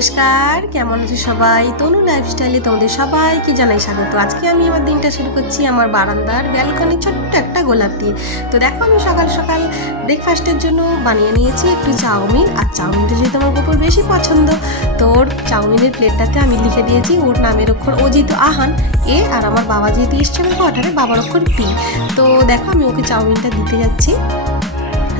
নমস্কার, কেমন আছো সবাই? তনু লাইফস্টাইলে তোমাদের সবাইকে জানাই স্বাগত। আজকে আমি আমার দিনটা শুরু করছি আমার বারান্দার ব্যালকনি ছোট্ট একটা গোলাপ দিয়ে। তো দেখো আমি সকাল সকাল ব্রেকফাস্টের জন্য বানিয়ে নিয়েছি একটু চাউমিন। আর চাউমিনটা যেহেতু আমার গোপর বেশি পছন্দ, তো ওর চাউমিনের প্লেটটাতে আমি লিখে দিয়েছি ওর নামের অক্ষর। যেহেতু আহান, এ আর আমার বাবা যেহেতু এসছে আমার কোয়ার্টারে বাবার অক্ষর পি। তো দেখো আমি ওকে চাউমিনটা দিতে যাচ্ছি।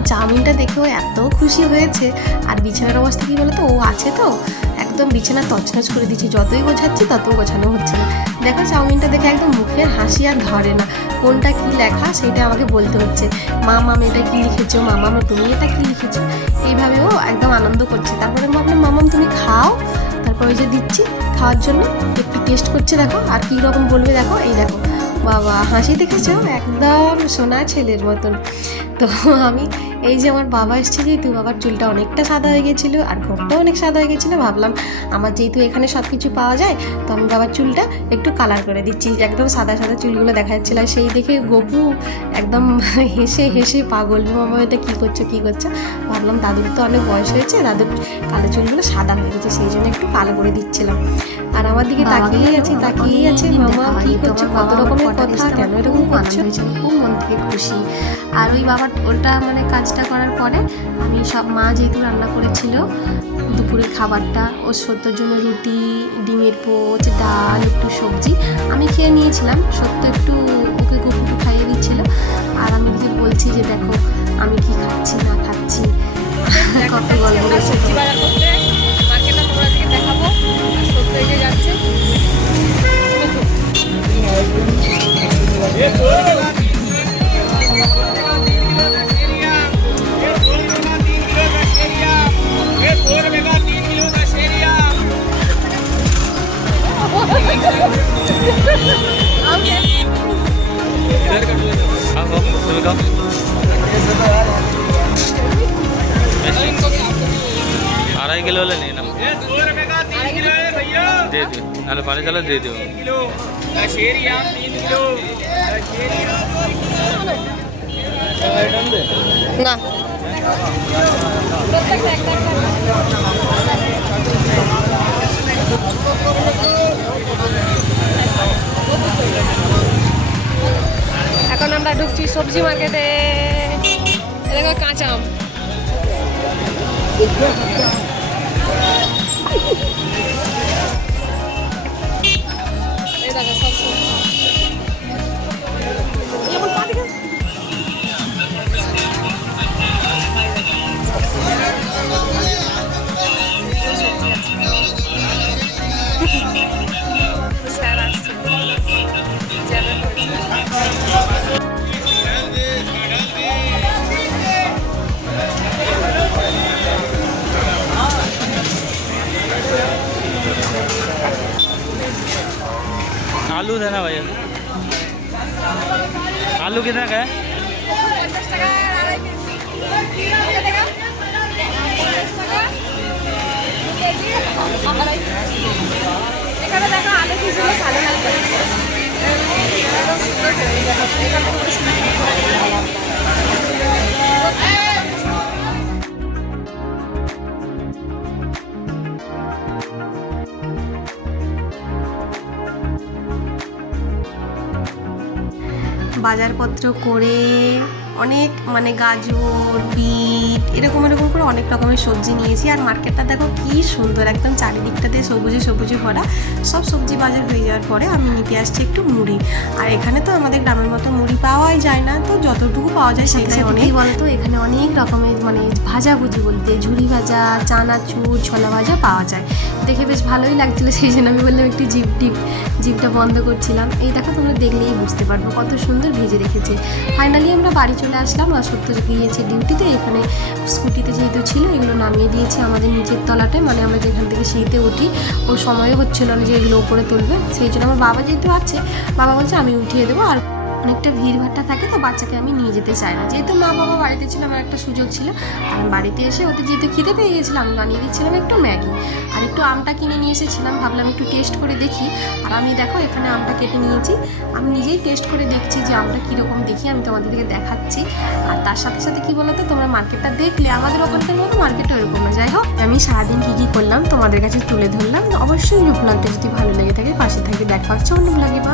চাউমিনটা দেখেও এত খুশি হয়েছে। আর বিছানার অবস্থা কী বলতো? ও আছে তো। একদম বিছানা তছনছ করে দিচ্ছি যতই গোছাচ্ছি তত গোছানো হচ্ছে না। দেখো, চাউমিনটা দেখে একদম মুখের হাসি আর ধরে না। কোনটা কী লেখা, সেটা আমাকে বলতে হচ্ছে। মা, মাম, এটা কী লিখেছো? মামাম তুমি এটা কী লিখেছো? এইভাবে ও একদম আনন্দ করছে। তারপরে আমি ভাবলাম মামাম তুমি খাও। তারপরে যে দিচ্ছি খাওয়ার জন্য, একটু টেস্ট করছে, দেখো। আর কী রকম বলবে, দেখো। এই দেখো। বাবা হাসি দেখেছ? একদম সোনা ছেলের মতন। তো আমি এই যে আমার বাবা এসছে যেহেতু বাবার চুলটা অনেকটা সাদা হয়ে গেছিল আর ঘরটাও অনেক সাদা হয়ে গেছিল ভাবলাম আমার যেহেতু এখানে সব কিছু পাওয়া যায় তো আমি বাবার চুলটা একটু কালার করে দিচ্ছি। একদম সাদা সাদা চুলগুলো দেখা যাচ্ছিল আর সেই দেখে গপু একদম হেসে হেসে পাগল মামা এটা কী করছ কী করছ? ভাবলাম দাদুর তো অনেক বয়স হয়েছে দাদুর কালো চুলগুলো সাদা হয়ে গেছে সেই জন্য একটু কালো করে দিচ্ছিলাম। আর আমার দিকে তাকিয়ে আছে তাকিয়ে আছে মামা কী করছ? কত রকমের কথা কেন? এরকম করছ? খুব মন থেকে খুশি। আর ওই বাবার ওটা মানে কাজটা করার পরে আমি সব মা যেহেতু রান্না করেছিল দুপুরের খাবারটা ওর সত্যর জন্য রুটি ডিমের পোচ ডাল একটু সবজি আমি খেয়ে নিয়েছিলাম। সত্য একটু ওকে গুপুটু খাইয়ে দিচ্ছিল। আর আমি বলছি যে দেখো আমি কি খাচ্ছি না আড়াই কিলো হলে নিয়ে নাও দিয়ে দিও নাহলে পানি চালে দিয়ে দিও এখন আমরা ঢুকছি সবজি মার্কেটে দেখো কাঁচা আম দেখো সব সবজি। आलू देना भाई। आलू कितना का है? বাজারপত্র করে অনেক মানে গাজর বিট এরকম এরকম করে অনেক রকমের সবজি নিয়েছি। আর মার্কেটটা দেখো কি সুন্দর একদম চারিদিকটাতে সবুজে সবুজে ভরা। সব সবজি বাজার হয়ে যাওয়ার পরে আমি নিতে আসছি একটু মুড়ি। আর এখানে তো আমাদের গ্রামের মতো মুড়ি পাওয়াই যায় না তো যতটুকু পাওয়া যায় সেখানে অনেক বলতো এখানে অনেক রকমের মানে ভাজাভুজি বলতে ঝুড়ি ভাজা চানাচুর ছোলা ভাজা পাওয়া যায়। দেখে বেশ ভালোই লাগছিল সেই জন্য আমি বললাম একটু জিপ টিপ জিপটা বন্ধ করছিলাম। এই দেখো তোমরা দেখলেই বুঝতে পারব কত সুন্দর ভেজে রেখেছে। ফাইনালি আমরা বাড়ি চলে আসলাম। আর সত্য গিয়েছে ডিউটিতে, এখানে স্কুটিতে যেহেতু ছিল, এগুলো নামিয়ে দিয়েছে আমাদের নিচের তলাটায়। মানে আমরা যেখান থেকে সিঁড়িতে উঠি। ওর সময় হচ্ছিল না যে এগুলো উপরে তুলবে। সেই জন্য আমার বাবা যেহেতু আছে, বাবা বলছে আমি উঠিয়ে দেবো। আর অনেকটা ভিড় ভাট্টা থাকে তো বাচ্চাকে আমি নিয়ে যেতে চাই না। যেহেতু মা বাবা বাড়িতে ছিল, আমার একটা সুযোগ ছিল। আমি বাড়িতে এসে ওদের যেহেতু খিদে পেয়ে গেছিলাম, বানিয়ে দিচ্ছিলাম একটু ম্যাগি আর একটু আমটা কিনে নিয়ে এসেছিলাম। ভাবলাম একটু টেস্ট করে দেখি। আর আমি দেখো এখানে আমটা কেটে নিয়েছি। আমি নিজেই টেস্ট করে দেখছি যে আমটা কীরকম দেখি, আমি তোমাদেরকে দেখাচ্ছি। আর তার সাথে সাথে কি বলতো, তোমরা মার্কেটটা দেখলে আমাদের ওখানকার মতো মার্কেটটা ওরকম না। যাই হোক, আমি সারাদিন কী কী করলাম তোমাদের কাছে তুলে ধরলাম। অবশ্যই ব্লগটা যদি ভালো লেগে থাকে, পাশে থাকে দেখা হচ্ছে অন্য ব্লগে বা